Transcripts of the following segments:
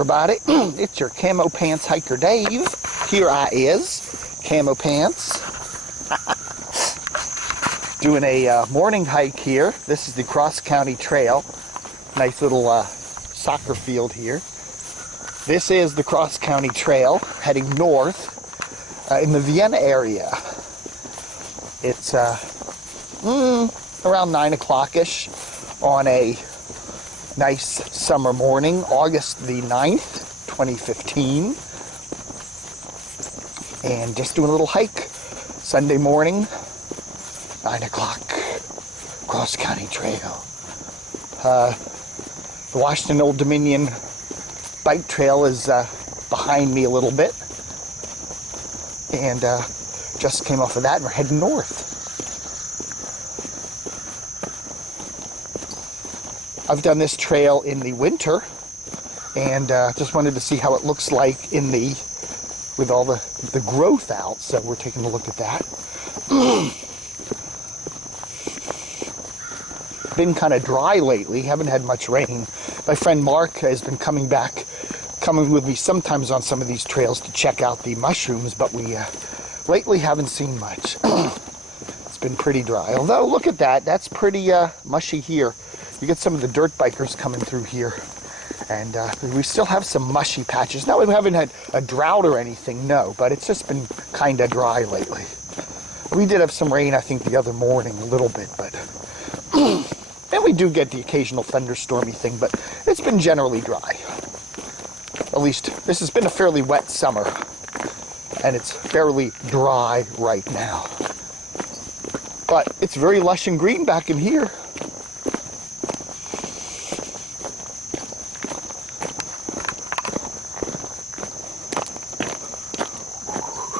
everybody, it's your Camo Pants Hiker Dave. Here I is, Camo Pants. Doing a morning hike here. This is the Cross County Trail. Nice little soccer field here. This is the Cross County Trail heading north in the Vienna area. It's around 9 o'clock-ish on a nice summer morning, August the 9th, 2015. And just doing a little hike, Sunday morning, 9 o'clock, Cross County Trail. The Washington Old Dominion bike trail is behind me a little bit. And just came off of that and we're heading north. I've done this trail in the winter and just wanted to see how it looks like in the with all the growth out, so we're taking a look at that. Been kind of dry lately, haven't had much rain. My friend Mark has been coming with me sometimes on some of these trails to check out the mushrooms, but we lately haven't seen much. It's been pretty dry, although look at that, that's pretty mushy here. You get some of the dirt bikers coming through here, and we still have some mushy patches. Now, we haven't had a drought or anything, no, but it's just been kind of dry lately. We did have some rain, I think, the other morning, a little bit, but and we do get the occasional thunderstormy thing, but it's been generally dry. At least, this has been a fairly wet summer, and it's fairly dry right now. But it's very lush and green back in here.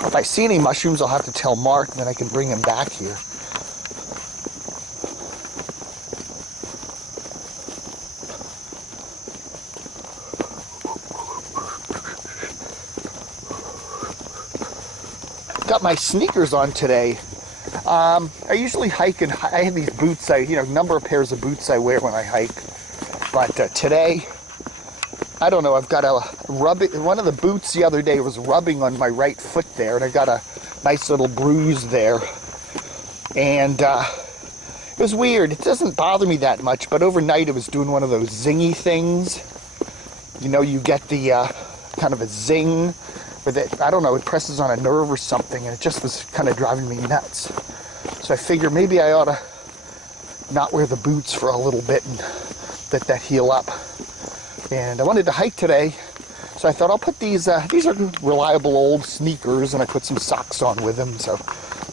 If I see any mushrooms, I'll have to tell Mark, then I can bring him back here. Got my sneakers on today. I usually hike and I have these boots, number of pairs of boots I wear when I hike. But today, I don't know, I've got one of the boots the other day was rubbing on my right foot there, and I got a nice little bruise there. And it was weird. It doesn't bother me that much, but overnight it was doing one of those zingy things. You know, you get the kind of a zing with it. I don't know, it presses on a nerve or something, and it just was kind of driving me nuts. So I figured maybe I ought to not wear the boots for a little bit and let that heal up. And I wanted to hike today, so I thought I'll put these are reliable old sneakers, and I put some socks on with them, so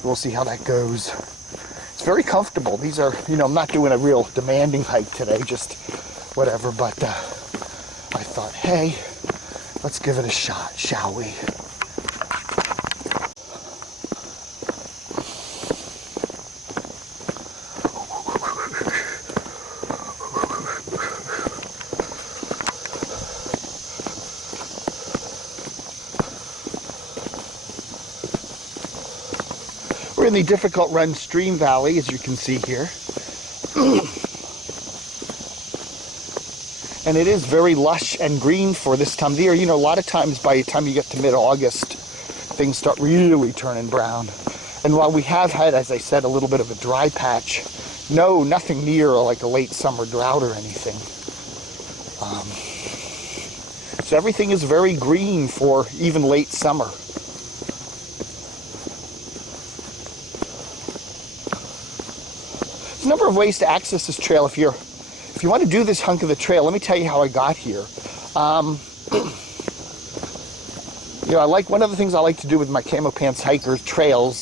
we'll see how that goes. It's very comfortable. These are, I'm not doing a real demanding hike today, just whatever, but I thought, hey, let's give it a shot, shall we? We're in the difficult run stream valley, as you can see here. And it is very lush and green for this time of the year. A lot of times by the time you get to mid-August, things start really turning brown. And while we have had, as I said, a little bit of a dry patch, nothing near like a late summer drought or anything. So everything is very green for even late summer. There's a number of ways to access this trail. If you want to do this hunk of the trail, let me tell you how I got here. One of the things I like to do with my Camo Pants Hiker trail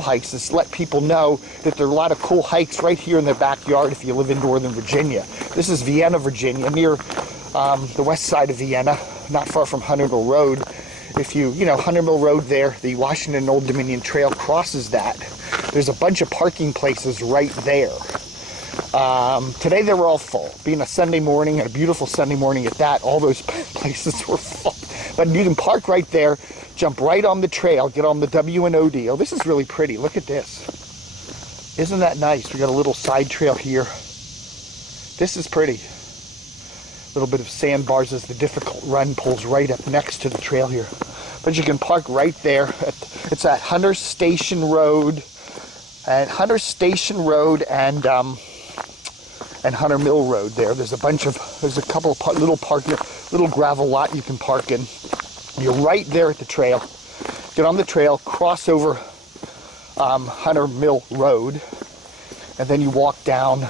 hikes is let people know that there are a lot of cool hikes right here in their backyard if you live in Northern Virginia. This is Vienna, Virginia, near the west side of Vienna, not far from HunterMill Road. If HunterMill Road there, the Washington Old Dominion Trail crosses that. There's a bunch of parking places right there. Today they were all full. Being a Sunday morning, and a beautiful Sunday morning at that, all those places were full. But you can park right there, jump right on the trail, get on the W&OD. Oh, this is really pretty. Look at this. Isn't that nice? We got a little side trail here. This is pretty. little bit of sandbars as the difficult run pulls right up next to the trail here. But you can park right there. It's at Hunter Station Road, and Hunter Station Road and Hunter Mill Road. There's a couple of little gravel lot you can park in. You're right there at the trail. Get on the trail, cross over Hunter Mill Road, and then you walk down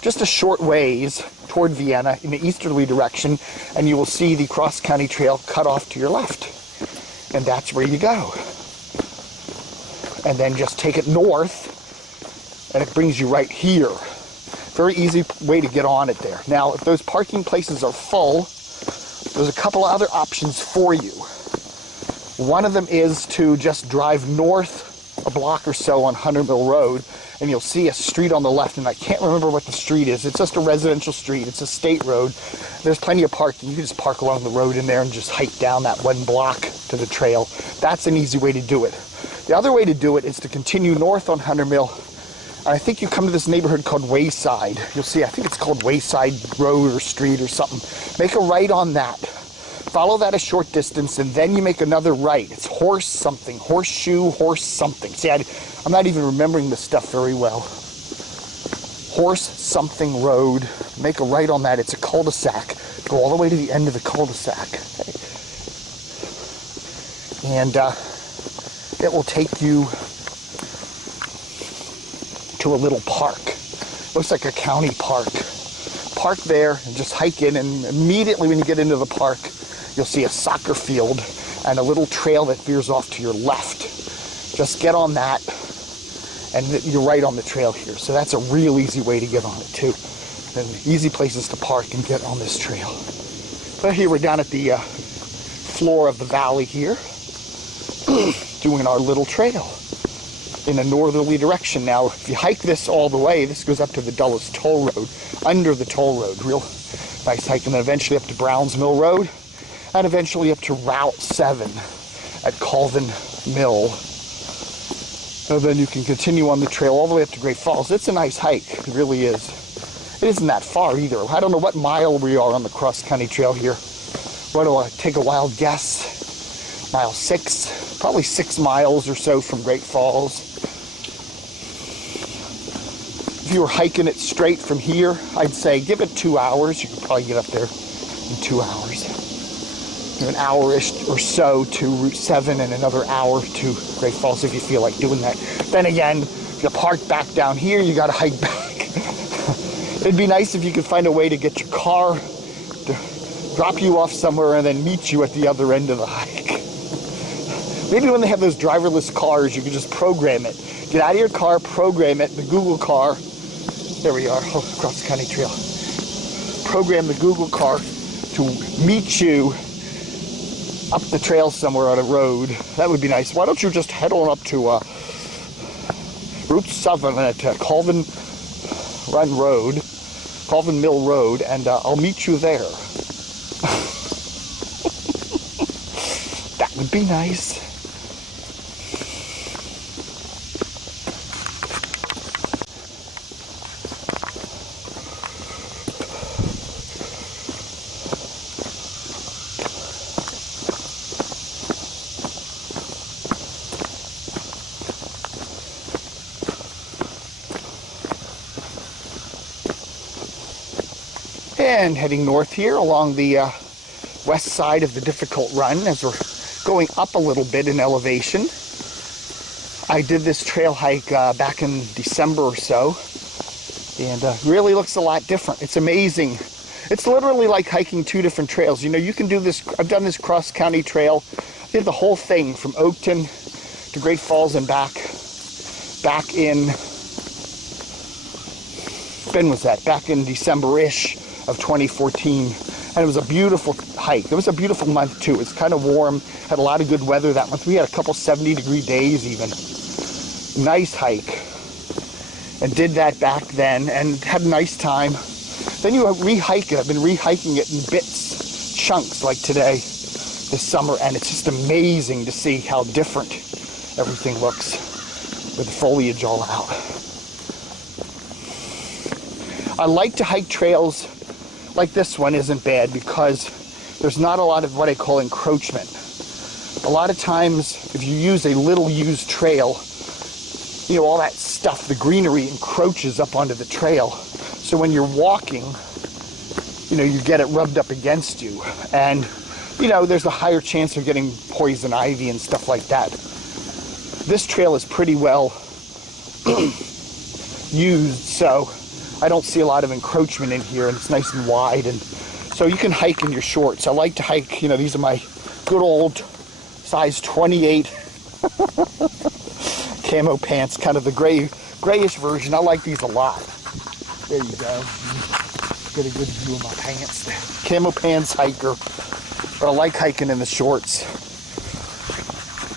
just a short ways toward Vienna in the easterly direction, and you will see the cross-country trail cut off to your left. And that's where you go. And then just take it north, and it brings you right here. Very easy way to get on it there. Now, if those parking places are full, there's a couple other options for you. One of them is to just drive north a block or so on Hunter Mill Road, and you'll see a street on the left, and I can't remember what the street is. It's just a residential street. It's a state road. There's plenty of parking. You can just park along the road in there and just hike down that one block to the trail. That's an easy way to do it. The other way to do it is to continue north on Hunter Mill. I think you come to this neighborhood called Wayside. You'll see, I think it's called Wayside Road or Street or something. Make a right on that. Follow that a short distance, and then you make another right. It's horse something, horseshoe, horse something. See, I'm not even remembering this stuff very well. Horse something road. Make a right on that. It's a cul-de-sac. Go all the way to the end of the cul-de-sac. Okay. And it will take you to a little park. Looks like a county park. Park there and just hike in, and immediately when you get into the park, you'll see a soccer field and a little trail that veers off to your left. Just get on that, and you're right on the trail here. So that's a real easy way to get on it too. And easy places to park and get on this trail. But here we're down at the floor of the valley here, doing our little trail in a northerly direction. Now, if you hike this all the way, this goes up to the Dulles Toll Road, under the toll road. Real nice hike, and then eventually up to Browns Mill Road, and eventually up to Route 7 at Colvin Mill. And then you can continue on the trail all the way up to Great Falls. It's a nice hike, it really is. It isn't that far either. I don't know what mile we are on the cross-country trail here. What do I take a wild guess? Mile 6, probably 6 miles or so from Great Falls. If you were hiking it straight from here, I'd say give it 2 hours. You could probably get up there in 2 hours. An hour-ish or so to Route 7 and another hour to Great Falls if you feel like doing that. Then again, if you park back down here, you got to hike back. It'd be nice if you could find a way to get your car to drop you off somewhere and then meet you at the other end of the hike. Maybe when they have those driverless cars, you could just program it. Get out of your car, program it, the Google car. There we are, across the county trail. Program the Google car to meet you up the trail somewhere on a road. That would be nice. Why don't you just head on up to Route 7 at Colvin Mill Road, and I'll meet you there. That would be nice. And heading north here along the west side of the difficult run as we're going up a little bit in elevation. I did this trail hike back in December or so, and really looks a lot different. It's amazing. It's literally like hiking 2 different trails. You know, you can do this. I've done this cross-county trail. I did the whole thing from Oakton to Great Falls and back in, when was that? Back in December-ish of 2014, and it was a beautiful hike. It was a beautiful month too. It's kind of warm, had a lot of good weather that month. We had a couple 70-degree days even. Nice hike, and did that back then and had a nice time. Then you re-hike it. I've been re-hiking it in bits, chunks like today, this summer, and it's just amazing to see how different everything looks with the foliage all out. I like to hike trails like this one isn't bad because there's not a lot of what I call encroachment. A lot of times, if you use a little used trail, you know, all that stuff, the greenery encroaches up onto the trail. So when you're walking, you know, you get it rubbed up against you. And, you know, there's a higher chance of getting poison ivy and stuff like that. This trail is pretty well used, so I don't see a lot of encroachment in here, and it's nice and wide, and so you can hike in your shorts. I like to hike, you know, these are my good old size 28 camo pants, kind of the grayish version. I like these a lot. There you go. Get a good view of my pants there. Camo Pants Hiker. But I like hiking in the shorts.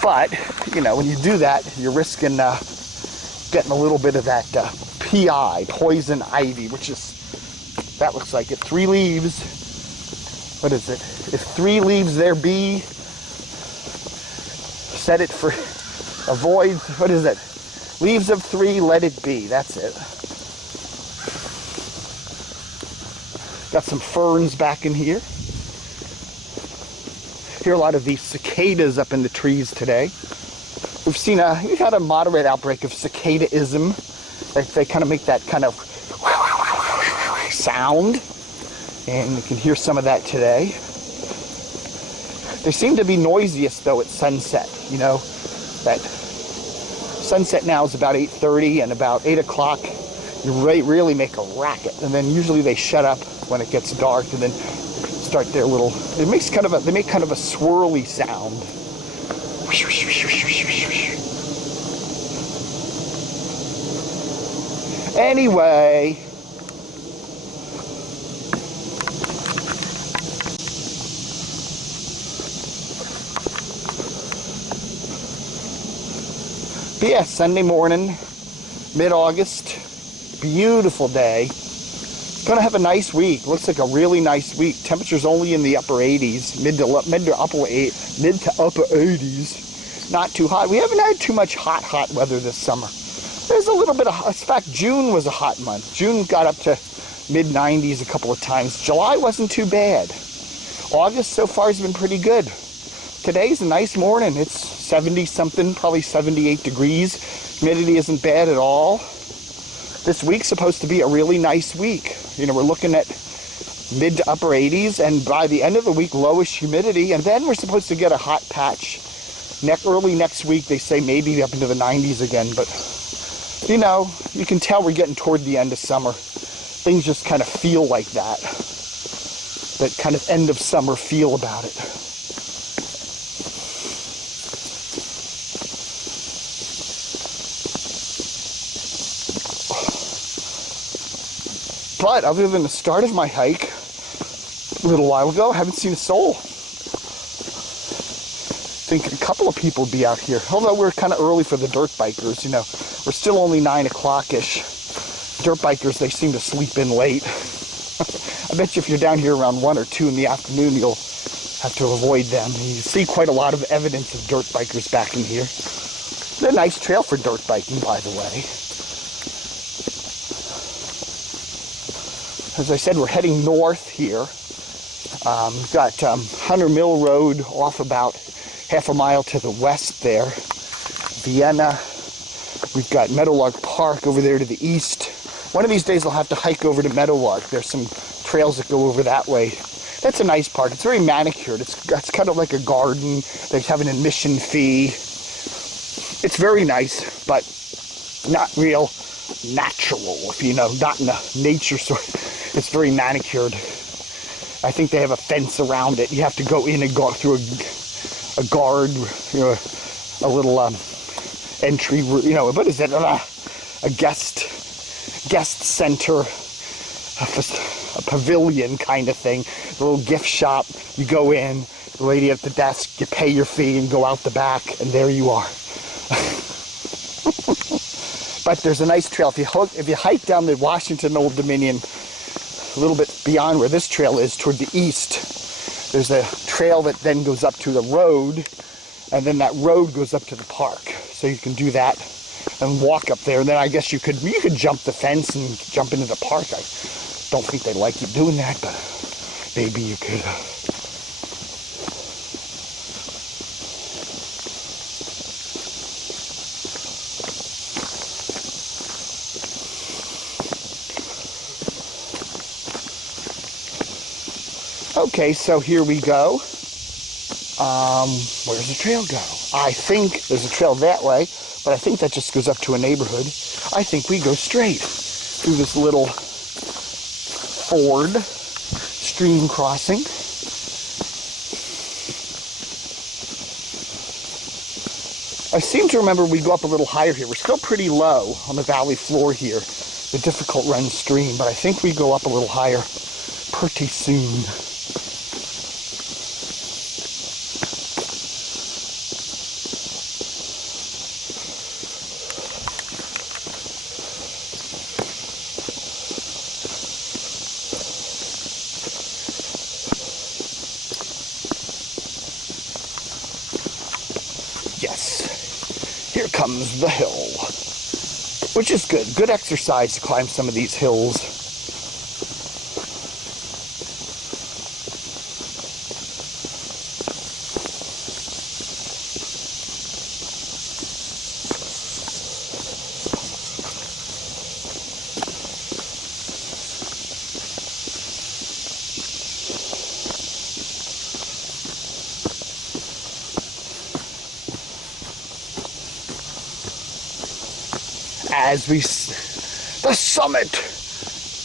But, you know, when you do that, you're risking getting a little bit of that PI, poison ivy, which is, that looks like it. 3 leaves. What is it? If 3 leaves there be, set it for, avoid, what is it? Leaves of 3, let it be. That's it. Got some ferns back in here. Hear a lot of these cicadas up in the trees today. We've had a moderate outbreak of cicadaism. They kind of make that kind of sound, and you can hear some of that today. They seem to be noisiest though at sunset. You know, that sunset now is about 8:30, and about 8 o'clock you really make a racket, and then usually they shut up when it gets dark, and then start their little. They make kind of a swirly sound. Anyway, but yeah, Sunday morning, mid-August, beautiful day. Gonna have a nice week. Looks like a really nice week. Temperatures only in the upper 80s, mid to upper 80s. Not too hot. We haven't had too much hot weather this summer. There's a little bit of, in fact, June was a hot month. June got up to mid-90s a couple of times. July wasn't too bad. August so far has been pretty good. Today's a nice morning. It's 70 something, probably 78 degrees. Humidity isn't bad at all. This week's supposed to be a really nice week. You know, we're looking at mid to upper 80s, and by the end of the week, lowish humidity, and then we're supposed to get a hot patch. Early next week, they say maybe up into the 90s again, but, you know, you can tell we're getting toward the end of summer. Things just kind of feel like that. That kind of end of summer feel about it. But other than the start of my hike a little while ago, I haven't seen a soul. I think a couple of people would be out here. Although we're kind of early for the dirt bikers, you know. We're still only 9 o'clock-ish. Dirt bikers, they seem to sleep in late. I bet you if you're down here around 1 or 2 in the afternoon, you'll have to avoid them. You see quite a lot of evidence of dirt bikers back in here. It's a nice trail for dirt biking, by the way. As I said, we're heading north here. We've got Hunter Mill Road off about half a mile to the west there. Vienna. We've got Meadowlark Park over there to the east. One of these days I'll have to hike over to Meadowlark. There's some trails that go over that way. That's a nice park. It's very manicured. It's kind of like a garden. They have an admission fee. It's very nice, but not real natural, if you know, not in a nature sort. It's very manicured. I think they have a fence around it. You have to go in and go through a guard, you know, a little entry, you know, what is it? A guest center, a pavilion kind of thing, a little gift shop. You go in, the lady at the desk, you pay your fee and go out the back, and there you are. But there's a nice trail. If you hike down the Washington Old Dominion, a little bit beyond where this trail is, toward the east, there's a trail that then goes up to the road, and then that road goes up to the park. So you can do that and walk up there, and then I guess you could jump the fence and jump into the park. I don't think they'd like you doing that, but Maybe you could... Okay, so here we go. Where's the trail go? I think there's a trail that way, but I think that just goes up to a neighborhood. I think we go straight through this little ford stream crossing. I seem to remember we go up a little higher here. We're still pretty low on the valley floor here, the difficult run stream, but I think we go up a little higher pretty soon. Yes, here comes the hill, which is good. Good exercise to climb some of these hills. As we, the summit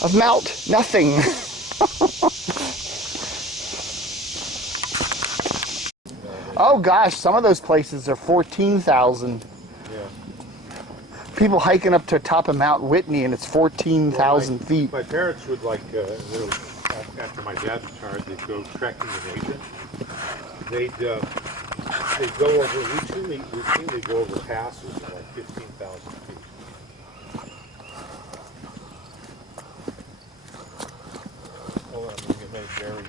of Mount Nothing. Oh gosh, some of those places are 14,000. Yeah. People hiking up to the top of Mount Whitney and it's 14,000 feet. My parents would like, after my dad retired, they'd go trekking in Asia. They'd go over, routinely go over passes at like 15,000 feet. Hold on, let me get my bearings.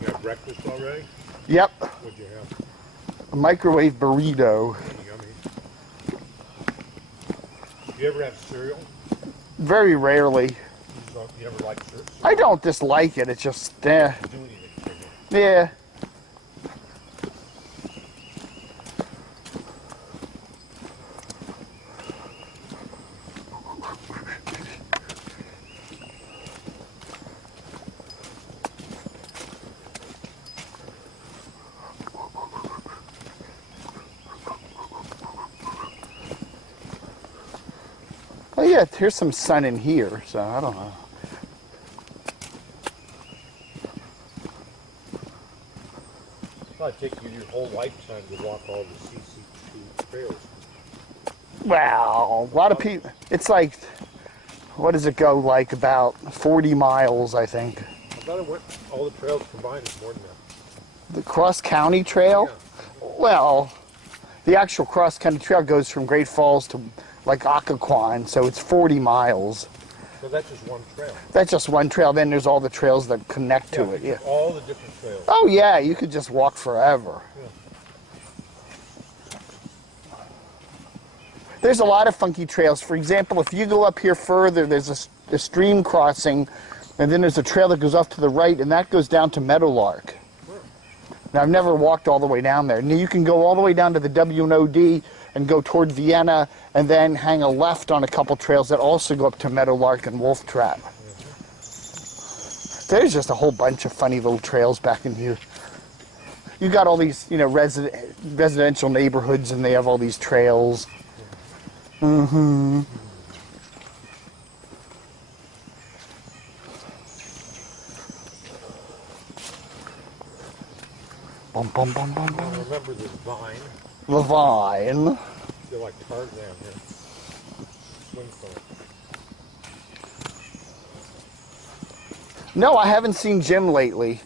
You have breakfast already? Yep. What'd you have? A microwave burrito. Yummy. Do you ever have cereal? Very rarely. You ever like cereal? I don't dislike it, it's just, Do anything cereal. yeah. Oh yeah, here's some sun in here, so I don't know. It'll take you your whole lifetime to walk all the CCT trails. Well, a lot of people, it's like, what does it go, like about 40 miles, I think. I thought it went, all the trails combined is more than that. The cross-county trail? Yeah. Well, the actual cross-county trail goes from Great Falls to like Occoquan, so it's 40 miles. So that's just one trail? That's just one trail, then there's all the trails that connect to it, yeah. All the different trails. Oh yeah, you could just walk forever. Yeah. There's a lot of funky trails. For example, if you go up here further, there's a stream crossing, and then there's a trail that goes off to the right, and that goes down to Meadowlark. Now, I've never walked all the way down there. Now, you can go all the way down to the W&OD and go toward Vienna, and then hang a left on a couple trails that also go up to Meadowlark and Wolf Trap. There's just a whole bunch of funny little trails back in here. You got all these, you know, residential neighborhoods, and they have all these trails. Mm-hmm. Bum, bum, bum, bum, bum. I remember this vine. The vine. I feel like Tarzan here. Swing from it. No, I haven't seen Jim lately.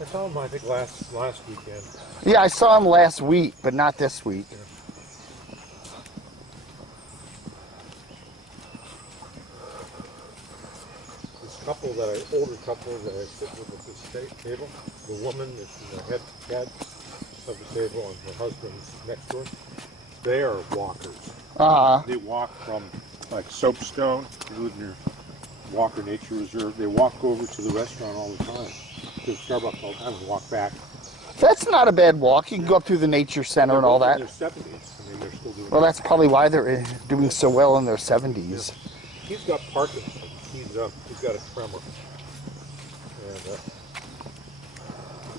I saw him, I think, last weekend. Yeah, I saw him last week, but not this week. Yeah. This couple older couple that I sit with at this table. The woman is in the head of the table, and her husband's next door. They are walkers. They walk from like Soapstone, who live near Walker Nature Reserve. They walk over to the restaurant all the time, to Starbucks all the time, and walk back. That's not a bad walk. You can go up through the nature center and all that. In their 70s. I mean, they're still doing Well, that's probably why they're doing so well in their 70s. Yeah. He's got Parkinson's. He's got a tremor. And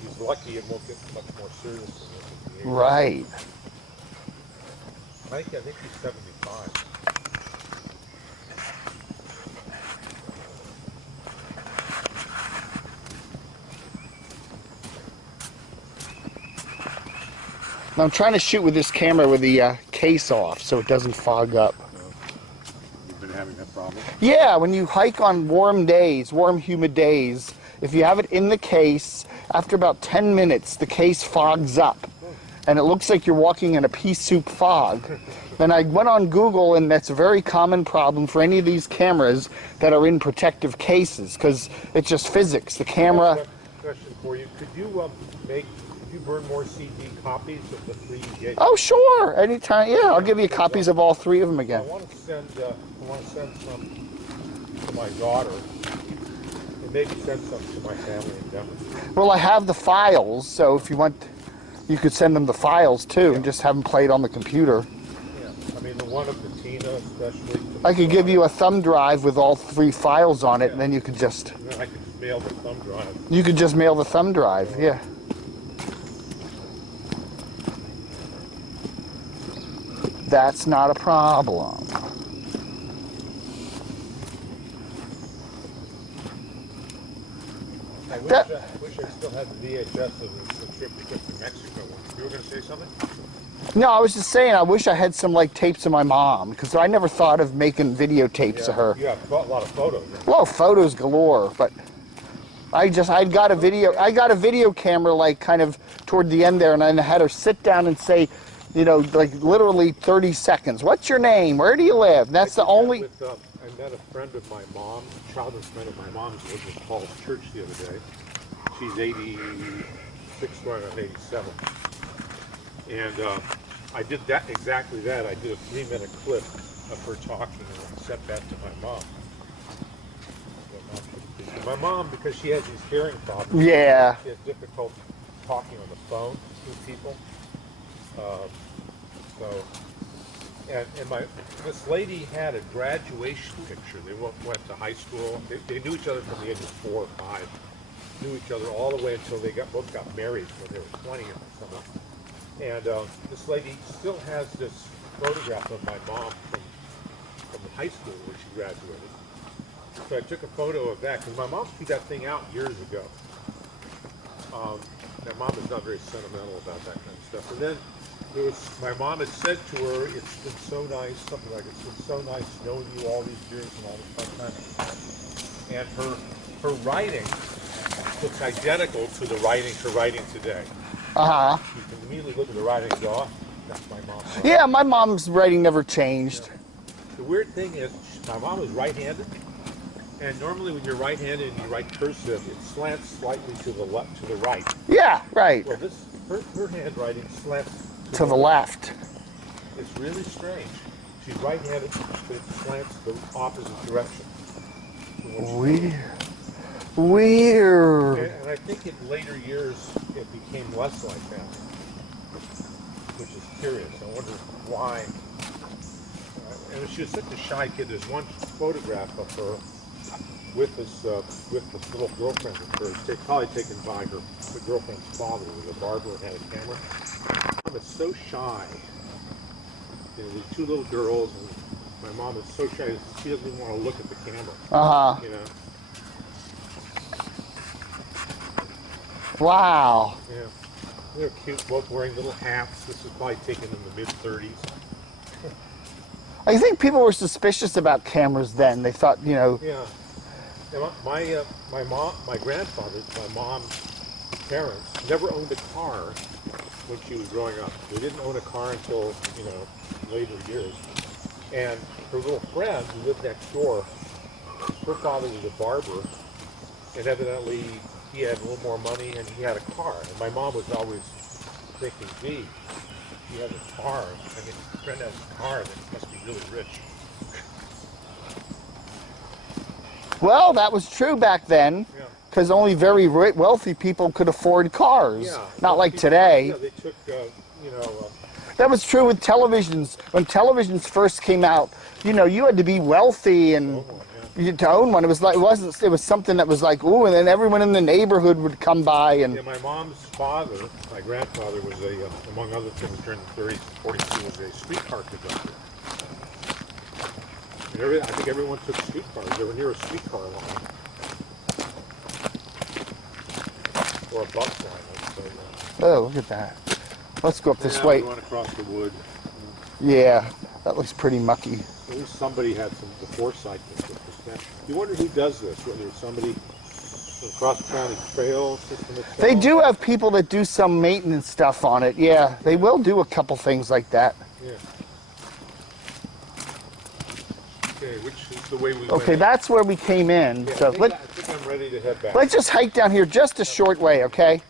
he's lucky it won't get much more serious than this. Right. I think he's 75. Now I'm trying to shoot with this camera with the case off so it doesn't fog up. You've been having that problem? Yeah, when you hike on warm days, warm humid days, if you have it in the case, after about 10 minutes the case fogs up and it looks like you're walking in a pea soup fog. And I went on Google, and that's a very common problem for any of these cameras that are in protective cases, because it's just physics. The camera... Question for you. Could you burn more CD copies of the 3 you gave? Oh, sure. Anytime. Yeah, I'll give you copies of all 3 of them again. I want to send some to my daughter, and maybe send some to my family in Denver. Well, I have the files, so if you want, you could send them the files too, and just have them played on the computer. Yeah, I mean the one of the Tina especially. I could give you a thumb drive with all 3 files on it, and then you could just... And then I could just mail the thumb drive. You could just mail the thumb drive, yeah. That's not a problem. I wish I still had the VHS of the trip we took to Mexico. You were going to say something? No, I was just saying, I wish I had some like tapes of my mom, because I never thought of making videotapes of her. You have a lot of photos. Right? Well, photos galore, but I got a video camera like kind of toward the end there, and I had her sit down and say, you know, like literally 30 seconds. What's your name? Where do you live? And that's the only... I met a friend of my mom, a childhood friend of my mom's, who lived in Paul's Church the other day. She's 86, going on 87. And I did exactly that. I did a 3-minute clip of her talking, and I sent that to my mom. My mom, because she has these hearing problems, Yeah. she has difficulty talking on the phone with people. This lady had a graduation picture. They went to high school. They knew each other from the age of 4 or 5. Knew each other all the way until they both got married when they were 20 or something. And this lady still has this photograph of my mom from the high school where she graduated. So I took a photo of that, because my mom threw that thing out years ago. My mom is not very sentimental about that kind of stuff. And then my mom had said to her, it's been so nice, something like, it's been so nice knowing you all these years and all this fun time. And her writing looks identical to her writing today. Uh-huh. You can immediately look at the writing and go, oh, that's my mom's writing. Yeah, my mom's writing never changed. Yeah. The weird thing is, my mom was right-handed, and normally when you're right-handed and you write cursive, it slants slightly to the left, to the right. Yeah, right. Well, her handwriting slants to the left. It's really strange. She's right-handed, but it slants the opposite direction. Weird. And I think in later years it became less like that, which is curious. I wonder why. And she was such a shy kid. There's one photograph of her with this little girlfriend of hers, probably taken by the girlfriend's father, who was a barber and had a camera. Mom is so shy. You know, these 2 little girls, and my mom is so shy she doesn't even want to look at the camera. Uh-huh. You know. Wow. Yeah. They're cute, both wearing little hats. This is probably taken in the mid-30s. I think people were suspicious about cameras then. They thought, you know... Yeah. And my grandfather, my mom's parents, never owned a car when she was growing up. They didn't own a car until, you know, later years. And her little friend who lived next door her father was a barber, and evidently he had a little more money and he had a car. And my mom was always thinking, gee, he has a car. I mean, his friend has a car that must be really rich. Well, that was true back then, because only very wealthy people could afford cars. Yeah. Not like today. Yeah, they took, you know... That was true with televisions. When televisions first came out, you know, you had to be wealthy and to own one. It was like, it was something that was like, ooh, and then everyone in the neighborhood would come by. And yeah, my mom's father, my grandfather, was a, among other things, during the 30s and 40s, he was a streetcar conductor. And I think everyone took streetcars. They were near a streetcar line. Or a bus line, let's say. oh, look at that. Let's go up this way. Going across the wood. Yeah, that looks pretty mucky. At least somebody had the foresight to put this down. You wonder who does this, whether it's somebody across the county trail system itself. They do have people that do some maintenance stuff on it. Yeah, they will do a couple things like that. Yeah. Okay, which is the way we went. Okay, that's where we came in. Yeah, So I think I'm ready to head back. let's just hike down here just a short way, okay?